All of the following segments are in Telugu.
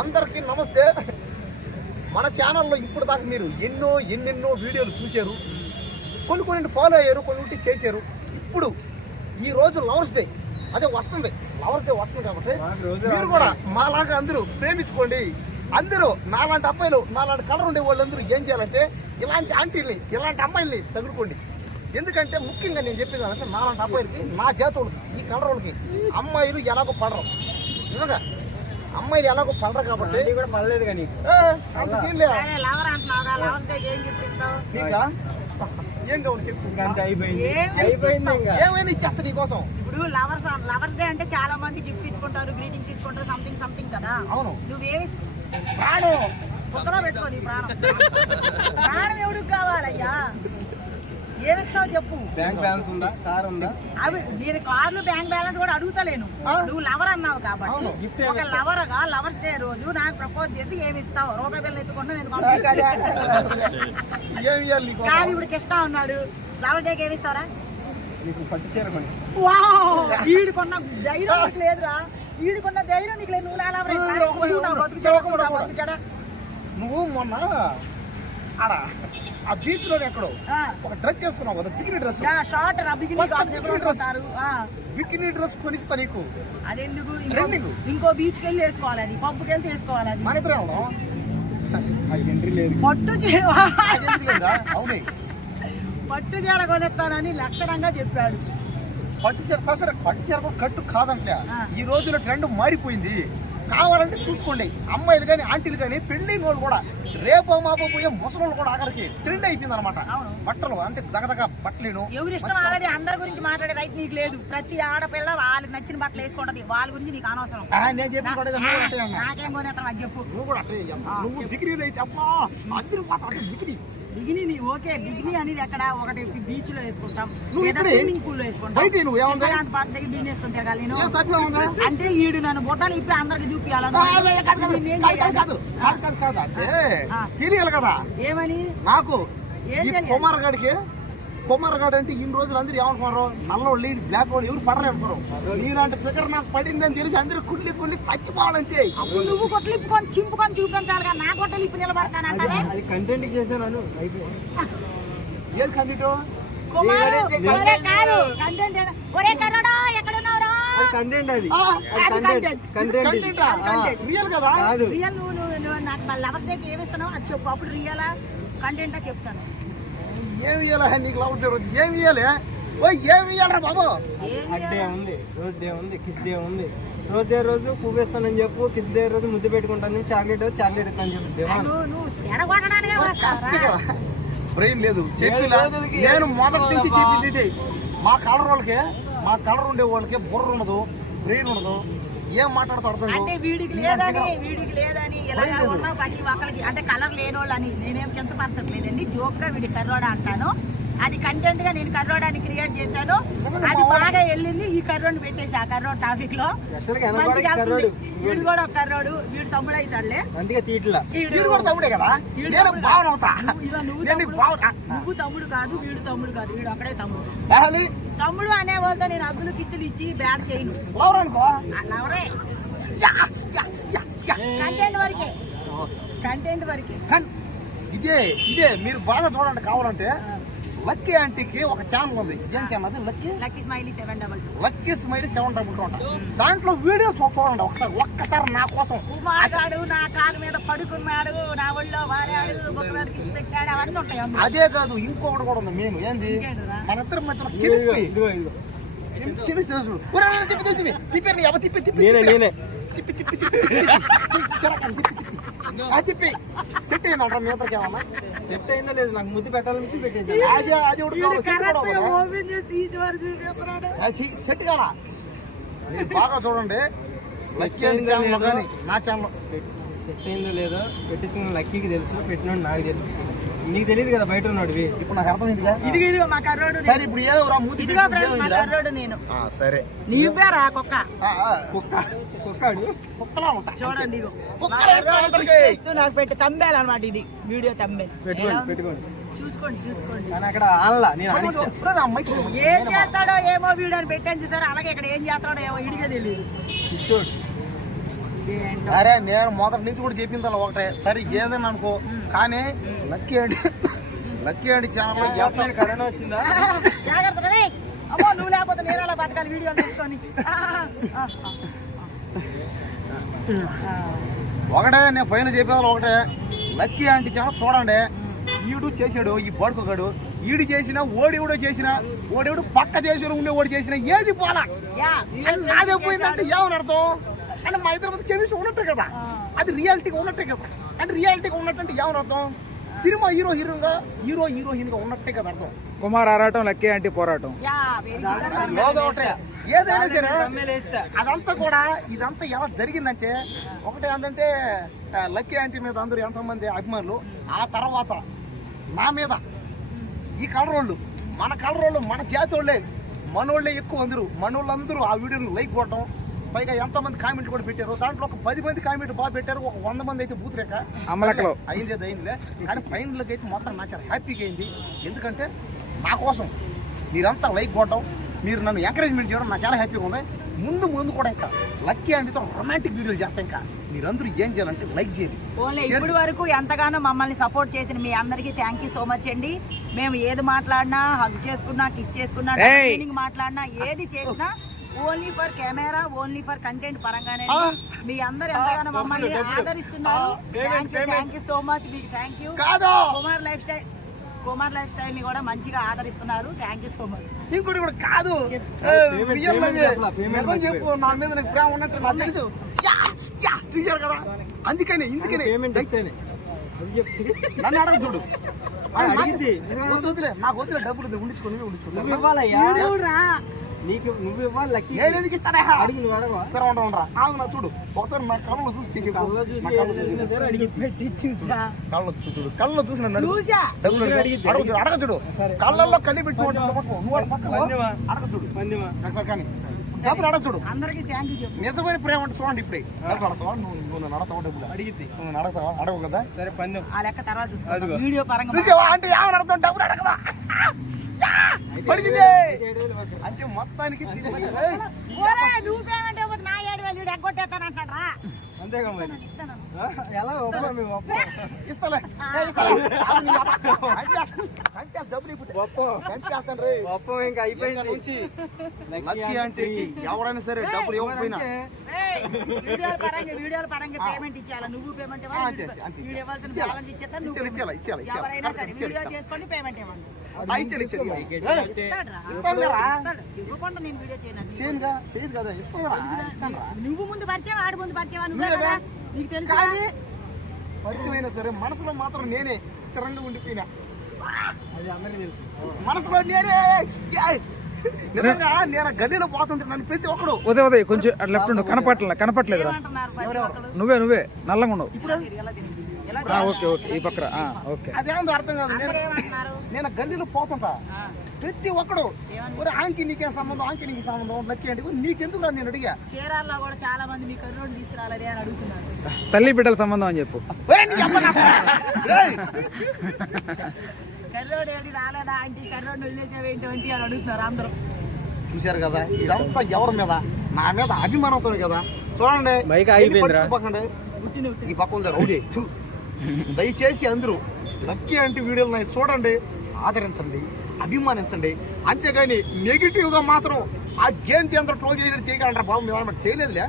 అందరికీ నమస్తే. మన ఛానల్లో ఇప్పుడు దాకా మీరు ఎన్నెన్నో వీడియోలు చూశారు, కొన్ని ఫాలో అయ్యారు, కొన్ని చేశారు. ఇప్పుడు ఈరోజు లవర్స్ డే, అదే వస్తుంది, లవర్స్ డే వస్తుంది కాబట్టి మీరు కూడా మాలాగా అందరూ ప్రేమించుకోండి. అందరూ నాలాంటి అబ్బాయిలు, నాలాంటి కలర్ ఉండే వాళ్ళందరూ ఏం చేయాలంటే ఇలాంటి ఆంటీల్ని, ఇలాంటి అమ్మాయిల్ని తగులుకోండి. ఎందుకంటే ముఖ్యంగా నేను చెప్పేది అంటే నాలాంటి అబ్బాయిలకి, నా జాతోళ్ళకి, ఈ కలర్ వాళ్ళకి అమ్మాయిలు ఎలాగో పడరు. నిజంగా అమ్మాయిలు ఎలాగో పడరు కాబట్టి కూడా పడలేదు. కానీ అంత సీన్ లేదు. ఏం కావాలి చెప్పు. అయిపోయింది. ఏమైనా ఇచ్చేస్తా నీకోసం. ఇప్పుడు లవర్స్ డే అంటే చాలా మంది గిఫ్ట్ ఇచ్చుకుంటారు, గ్రీటింగ్స్ ఇచ్చుకుంటారు, సంథింగ్ కదా. అవును. నువ్వేమి ప్రాణం కుదర పెట్టుకోని ప్రాణం ఎవడికి కావాలయ్యా? ఏమిస్తావు చెప్పు. బ్యాంక్ బ్యాలెన్స్ ఉందా? కార్ ఉందా? అవి నేను కార్లు బ్యాంక్ బ్యాలెన్స్ కూడా అడుగుతలేను. నువ్వు లవర్ అన్నావు కాబట్టి ఒక లవర్ గా లవర్స్ డే రోజు నాకు ప్రపోజ్ చేసి ఏమిస్తావు? రూపాయి బిల్లు ఎత్తుకుంటా నేను కాదు. ఇప్పుడు కృష్ణ ఉన్నాడు, లవర్ డేకి ఏమిస్తారా? వీడుకున్న ధైర్యం నీకు లేదురా, వీడుకున్న ధైర్యం నీకు లేదు. నువ్వు మొన్న ఆడ ఆ బీచ్ లో ఎక్కడో ఒక డ్రెస్ చేసుకున్నావు కదా, బికినీ డ్రెస్. బికినీ డ్రెస్ కొనిస్తా నీకు. అదెందుకు? ఇంకో బీచ్ కి వెళ్ళి వేసుకోవాలి, అది పబ్బుకి వెళ్తే వేసుకోవాలి. అది మన ఇద్దరే పట్టు చీర, అవునే పట్టు చీర కొనేస్తానని లక్షణంగా చెప్పాడు. పట్టు చీర సరే, పట్టు చీర కూడా కట్టు కాదంటే ఈ రోజులో ట్రెండ్ మారిపోయింది. కావాలంటే చూసుకోండి, అమ్మాయిలు కానీ ఆంటీలు కానీ పెళ్లిన వాళ్ళు కూడా రేపో మాపో పోయే ముసలోళ్ళు కూడా ఆఖరికి ట్రెండ్ అయిపోయింది అనమాట. బట్టలు అంటే దగదగ బట్టలేను. ఎవరి ఇష్టం వాళ్ళది, అందరి గురించి మాట్లాడే రైట్ నీకు లేదు. ప్రతి ఆడపిల్ల వాళ్ళకి నచ్చిన బట్టలు వేసుకుంటది, వాళ్ళ గురించి నీకు అనవసరం. నేను చెప్పి నాకేం కొనేస్తాను అది చెప్పు. నువ్వు కూడా నువ్వు బిగినీలు అయితే అమ్మా అందరూ మాట్లాడే బిగినీ. బిగినీ నీ ఓకే, బిగినీ అనేది ఎక్కడ? ఒకటి బీచ్ లో వేసుకుంటాం, స్విమ్మింగ్ పూల్ లో వేసుకుంటాం. పార్క్ దగ్గర బిగినీ వేసుకుని తిరగాలి నేను అంటే ఈడు నన్ను బొట్టాలు ఇప్పి అందరికి చూపించాలి తెలియాలి కదా. ఏమని నాకు కుమార్ గాడు అంటే ఇన్ని రోజులు అందరూ ఏమనుకున్నారు, నల్లవాళ్ళు బ్లాక్ వాళ్ళు ఎవరు పడలే అనుకోరు. నీలాంటి ఫిగర్ నాకు పడిందని తెలిసి అందరూ కుళ్ళి చచ్చిపోవాలంతే. నువ్వు కొట్లు ఇప్పుకొని చింపుకొని చూపించాలి కదా, నా కొట్టలు ఇప్పు నిలబడతానంటే అది కంటెంట్ చేశాను. ఏది కంటెంట్? రియల్ కదా. రియల్ నువ్వు నాకు లవర్స్ డేకి ఏమిస్తున్నావు అది చెప్పు, అప్పుడు రియలా కంటెంటా చెప్తాను. ఏమి ఇవ్వాలి నీకు లవర్స్ డే రోజు? ఏమి ఇవ్వాలి? ఏమి ఇవ్వాలరా బాబు? డే ఉంది, రోజ్ డే ఉంది, కిస్ డే ఉంది. రోజ్ డే రోజు పువ్వు వేస్తానని చెప్పు, కిస్ డే రోజు ముద్దు పెట్టుకుంటాను, చాక్లెట్ ఇస్తాను చెప్పు. బ్రెయిన్ లేదు చెప్పిలా. నేను మొదటి నుంచి చెప్పింది ఇది, మా కలర్ ఉండే వాళ్ళకి బుర్ర ఉండదు, బ్రెయిన్ ఉండదు, ఏం మాట్లాడుతూ అంటే వీడికి లేదని ఇలా ఉన్నా ప్రతి ఒక్కరికి అంటే కలర్ లేని వాళ్ళు అని నేనేం కించపరచట్లేదండి. జోక్ గా వీడి కర్రోడా అంటాను. అది కంటెంట్ గా నేను కర్రోడాన్ని క్రియేట్ చేశాను, అది బాగా వెళ్ళింది. ఈ కర్రోడ్ని పెట్టేసి ఆ కర్రోడ్ టాపిక్ లో వీడు కూడా ఒక కర్రోడు, వీడు తమ్ముడు అవుతాడులే. తమ్ముడే కదా. నువ్వు తమ్ముడు కాదు, వీడు తమ్ముడు కాదు, వీడు అక్కడే తమ్ముడు అనే వాళ్ళతో నేను అగ్గులు కిచ్చులు ఇచ్చి బ్యాడ్ చేయను. లవరే కంటెంట్ వరకే. ఇదే మీరు బాగా చూడండి. కావాలంటే లక్కీ ఆంటీకి ఒక ఛానల్ ఉంది. ఏం ఛానల్ అది? లక్కీ స్మైలీ 722 అంట. దాంట్లో వీడియో చూడండి ఒక్కసారి నా కోసం. మాట్లాడు, నా కాలు మీద పడుకున్నాడు, నా ఒళ్ళో వారాడు, ఒక మీద కిసి పెట్టాడు, అవన్నీ ఉంటాయి. అదే కాదు, ఇంకొకటి కూడా ఉంది. మేము ఏంది మన ఇద్దరి మధ్యలో తిప్పి సెట్ అయిందంట. మీ ఇద్దరికి ఏమన్నా సెట్ అయిందా లేదు? నాకు ముద్దు పెట్టాలని పెట్టేసి సెట్ కారా. బాగా చూడండి లక్కీ ఛానల్ కానీ నా ఛానల్. సెట్ అయిందో లేదో పెట్టించుకున్న లక్కీకి తెలుసు, పెట్టినోడు నాకు తెలుసు. నీకు తెలియదు కదా బయట ఉన్నాడు. ఇప్పుడు నాకు అర్థమైందిగా. మా కర్రోడు సరే ఇప్పుడు నేను సరే నీ పేరా కుక్క కుక్కలా ఉంటా చూడండి. నాకు పెట్టి తంబేలన్నమాట, ఇది వీడియో తంబేల్. పెట్టుకోండి, చూసుకోండి. అక్కడ ఏం చేస్తాడో ఏమో వీడియో అని పెట్టాను చూసారు. అలాగే ఇక్కడ ఏం చేస్తాడో ఏమో ఇడిగా తెలియదు. ఏంటో. సరే నేను మొదటి నుంచి కూడా చెప్పింది అలా ఒకటే సరే ఏదైనా అనుకో కానీ లక్కీ అండి ఛానల్లో కరోనా వచ్చిందా? జాగ్రత్త రే. అమ్మో నువ్వు లేకపోతే నేను అలా బతకాలి వీడియోలు తీసుకొని. ఒకటే నేను పైన చెప్పేది ఒకటే లక్కీ ఆంటీ ఛానల్ చూడండి. ఈడు చేశాడు ఈ బడుకోగాడు ఈడు చేసినా ఓడివుడో చేసినా ఓడివుడు పక్క చేసాడు ఉండే ఓడి చేసినా ఏది పోలా యా, నాదే పోయిందంటే ఏమని అర్థం అంటే మా ఇద్దరు మధ్య కెమిస్ట్రీ ఉన్నట్టే కదా అది రియాలిటీగా ఉన్నట్టే కదా అంటే రియాలిటీగా ఉన్నట్టు ఏమని అర్థం సినిమా హీరోయిన్ గా ఉన్నట్టే కదా అర్థం. కుమార్ ఆరాటం లక్కీ ఆంటీ పోరాటం. Yeah, very good. ఏదో ఒకటే ఏదైనా సరే తమ్మేలేస్తా. అదంతా కూడా ఇదంతా ఎలా జరిగిందంటే ఒకటే ఏంటంటే లక్కీ ఆంటీ మీద అందరూ ఎంతమంది అభిమానులు ఆ తర్వాత నా మీద ఈ కలరోళ్ళు మన కలరోళ్ళు మన జాతి వాళ్ళే మనోళ్ళే ఎక్కువ అందరూ మనోళ్ళందరూ ఆ వీడియోని లైక్ కొట్టడం పైగా ఎంతమంది కామెంట్లు కూడా పెట్టారు దాంట్లో ఒక 10 మంది కామెంట్లు బాగా పెట్టారు ఒక 100 మంది అయితే బూతురేక అమలకలో అయిందిలే కానీ ఫైనల్కి అయితే మొత్తం నా చాలా హ్యాపీగా అయింది ఎందుకంటే నా కోసం మీరంతా లైక్ కొట్టడం మీరు నన్ను ఎంకరేజ్మెంట్ చేయడం నాకు చాలా హ్యాపీగా ఉంది ముందు కూడా ఇంకా లక్కీ అండితో రొమాంటిక్ వీడియోలు చేస్తా ఇంకా మీరందరూ ఏం చేయాలంటే లైక్ చేయండి. ఓన్లీ ఇప్పటి వరకు ఎంతగానో మమ్మల్ని సపోర్ట్ చేసిన మీ అందరికీ థ్యాంక్ యూ సో మచ్ అండి. మేము ఏది మాట్లాడినా హగ్ చేసుకున్నా కిస్ చేసుకున్నా మాట్లాడినా ఏది చేసినా only for camera only for content పరంగానే మీ అందరు ఎంతగానో మమ్మల్ని ఆదరిస్తున్నారు. థ్యాంక్ యూ సో మచ్ మీకు thank you. Kumar lifestyle ని కూడా మంచిగా ఆదరిస్తున్నారు. Thank you so much. ఇంకోటి కూడా కాదు చెప్పు నా మీద నాకు ప్రేమ ఉన్నట్టు నాకు తెలుసు చూసారు కదా అందుకని ఇందుకని నన్ను అడగ చూడు నాకు వద్దులే డబ్బులు ఉండించుకో నీకు నువ్వు ఇవ్వాలి లక్కీ. నేను ఎందుకు ఇస్తానా అడిగి నువ్వు అడగవా? సరే ఉండరా నా చూడు ఒకసారి నా కళ్ళలో చూసి చూసినా సరే అడిగి పెట్టి చూసా కళ్ళలో చూసిన అడగ చూడు కళ్ళల్లో కలి పెట్టి నువ్వు అడగ చూడు కానీ డబ్బులు అడగ చూడు. అందరికీ థ్యాంక్ యూ చెప్పు. నిజమైన ప్రేమ అంటే చూడండి ఇప్పుడే డబ్బులు అడతావా నువ్వు నడతావా డబ్బులు అడిగిద్ది నువ్వు నడతావా అడగవు కదా సరే పందెం ఆ లెక్క తర్వాత చూసుకో. వీడియో పరంగా చూసావా అంటే ఏమని అడతావు డబ్బులు అడగదా పడిగిందే అంటే మొత్తానికి నువ్వు పేమెంట్ ఇవ్వదు నా 7,000 వీడు ఎగ్గొట్టేస్తాను అంటాడు రా. అంతేగా మరి ఎలా ఇస్తలే ఇంకా అయిపోయింది నుంచి లక్కీ అంటే ఎవరైనా సరే డబ్బులు ఇవ్వకపోయినా వీడియోల పరంగా పేమెంట్ ఇచ్చేయాలి. నువ్వు పేమెంట్ ఇవ్వాలి వీడు ఇవ్వాల్సిన బ్యాలెన్స్ ఇచ్చేస్తా. ఎవరైనా సరే వీడియో చేసుకొని పేమెంట్ ఇవ్వండి. ఇవ్వకుండా నేను వీడియో చేయను కదా ఇస్తాను నువ్వు ముందు పరిచయం ఆడి ముందు పరిచయం నువ్వే కదా నీకు తెలుసు. కానీ పరిచయమైనా సరే మనసులో మాత్రం నేనే స్థిరంగా ఉండిపోయినా అది అందరికీ తెలుసు. మనసులో నేనే నిజంగా నేను గల్లీలో పోతుంటే నన్ను ప్రతి ఒక్కడు ఉదయ్ కొంచెం అట్లా లెఫ్ట్ ఉండు కనపట్లేదు ఏమంటున్నారు ప్రతి ఒక్కరు? నువ్వే నల్లంగా ఉండవు. ఇలా తిరిగి ఓకే ఈ పక్కన ఓకే అదేందో అర్థం కాదు ఏమంటున్నారు? నేను గల్లీలో పోతుంటా ప్రతి ఒక్కడు ఆంకి నీకే సంబంధం ఆంకి నీకు సంబంధం లక్కీ అంటే నీకెందుకు నేను అడిగా చీరాల్లో కూడా చాలా మంది మీ కర్రోడు తీసుకురాలే అని అడుగుతున్నారు. తల్లి బిడ్డల సంబంధం అని చెప్పు. కర్రోడు ఏది రాలేదా ఆంటీ కర్రోడు వదిలేసేవేంటి అని అడుగుతున్నారు అందరూ. చూశారు కదా ఇదంతా ఎవరి మీద నా మీద అభిమానంతో కదా చూడండి పట్టుకోకండి. ఈ పక్క ఉంది రౌడీ దయచేసి అందరూ లక్కీ అంటే వీడియోలు చూడండి ఆదరించండి అభిమానించండి అంతేగాని నెగిటివ్ గా మాత్రం ఆ గేమ్ అందరూ ట్రోల్ చేసి చేయగలరా బాబు మేము చేయలేదులే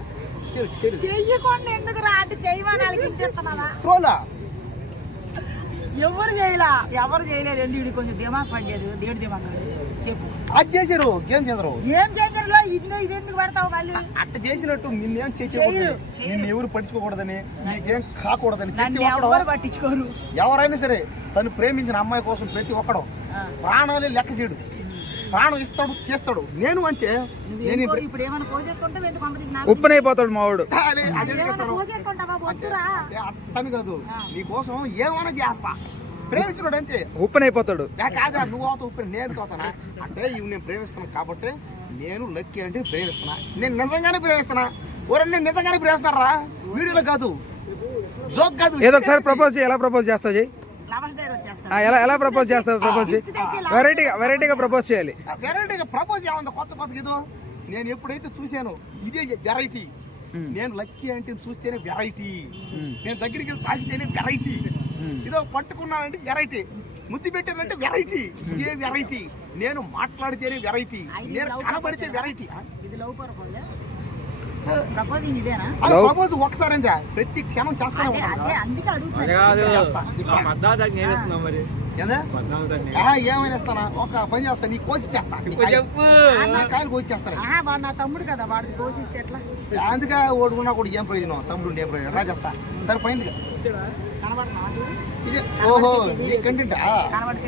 చెయ్యకుండా ఎందుకు రా అంటే చెయ్యమని ట్రోలా ఎవరు చేయలేదు వీడి కొంచెం దిమాగ్ పని చేయలేదు. దేవుడి దిమాగ్ చెప్పు అది చేశారు గేమ్ చేద్దరు ఏం చేశారు ఇది ఎందుకు పెడతావు మళ్ళీ అట్ట చేసినట్టు నిన్నేం చేయకూడదు నిన్ను ఎవరు పట్టించుకోకూడదని నీకేం కాకూడదని ఎవరు పట్టించుకోరు. ఎవరైనా సరే తను ప్రేమించిన అమ్మాయి కోసం ప్రతి ఒక్కడు ప్రాణాలే లెక్క చేయడు ప్రాణం ఇస్తాడు చేస్తాడు. నేను అంతే ఇప్పుడు ఏమైనా కోసేసుకుంటే ఉప్పునైపోతాడు మావాడు అట్టని కాదు నీకోసం ఏమైనా చేస్తా ప్రేమించుకోడు అంతే ఉప్పునైపోతాడు. కాదా నువ్వు అవుతావు ఉప్పు నేను అవుతానా అంటే ఇవి నేను ప్రేమిస్తున్నాను కాబట్టి నేను లక్కీ అంటే ప్రేమిస్తున్నా నేను నిజంగానే ప్రేమిస్తున్నా నేను నిజంగానే ప్రేమిస్తున్నారా వీడియోలో కాదు జోక్ కాదు. ఏదో ఒకసారి ప్రపోజ్ ఎలా ప్రపోజ్ చేస్తావు చెయ్యి ఎలా ప్రపోజ్ చేస్తావు ప్రపోజ్ వెరైటీగా ప్రపోజ్ చేయాలి. వెరైటీగా ప్రపోజ్ ఏముంది కొత్త ఏదో నేను ఎప్పుడైతే చూశాను ఇదే వెరైటీ నేను లక్కీ అంటే చూస్తేనే వెరైటీ, నేను దగ్గరికి వెళ్ళి తాకితేనే వెరైటీ, ఇదో పట్టుకున్నానంటే వెరైటీ, ముద్దు పెట్టానంటే వెరైటీ, ఇదే వెరైటీ, నేను మాట్లాడితేనే వెరైటీ, నేను కనబడితే వెరైటీ. ఇది లవ్ ప్రపోజింగ్ ఇదేనా? ప్రపోజ్ ఒకసారి అంతే, ప్రతి క్షణం చేస్తానే అదే ఉంటాను. అదే అందుకే అడుగుతాను. ఏమైనా ఇస్తానా? ఒక పని చేస్తా, నీ కోసి చేస్తా, కాయలు కోసి చేస్తాను. వాడు నా తమ్ముడు కదా, వాడికి కోసిస్తే ఎట్లా? అందుకే ఓడుకున్నా కూడా ఏం ప్రయోజనం, తమ్ముడు ఏం ప్రయోజనం రా చెప్తా. సరే ఫైన్ కనబడుతున్నా చూడు, ఇదే. ఓహో నీ కంటెంట్ కనబడితే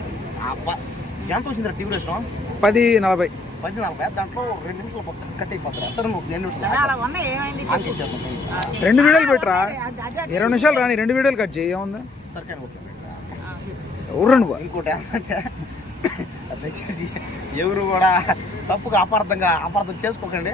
ఎంత వచ్చింది డ్యూరేషన్? 10:40. 10:40. దాంట్లో 2 నిమిషాలు కట్ అయిపోతారా? సరే నువ్వు 2 నిమిషాలు అలా ఉన్నాయి, ఏమైంది చెప్పు. ఇచ్చేస్తాను. 2 వీడియోలు పెట్టరా, అది- అది- 20 నిమిషాలు రాని 2 వీడియోలు కట్ చేయి, ఏముంది? సరే కానీ ఓకే. ఊరండి బా. ఇంకోటి ఏమంటే దయచేసి ఎవరు కూడా తప్పుగా అపార్థం చేసుకోకండి.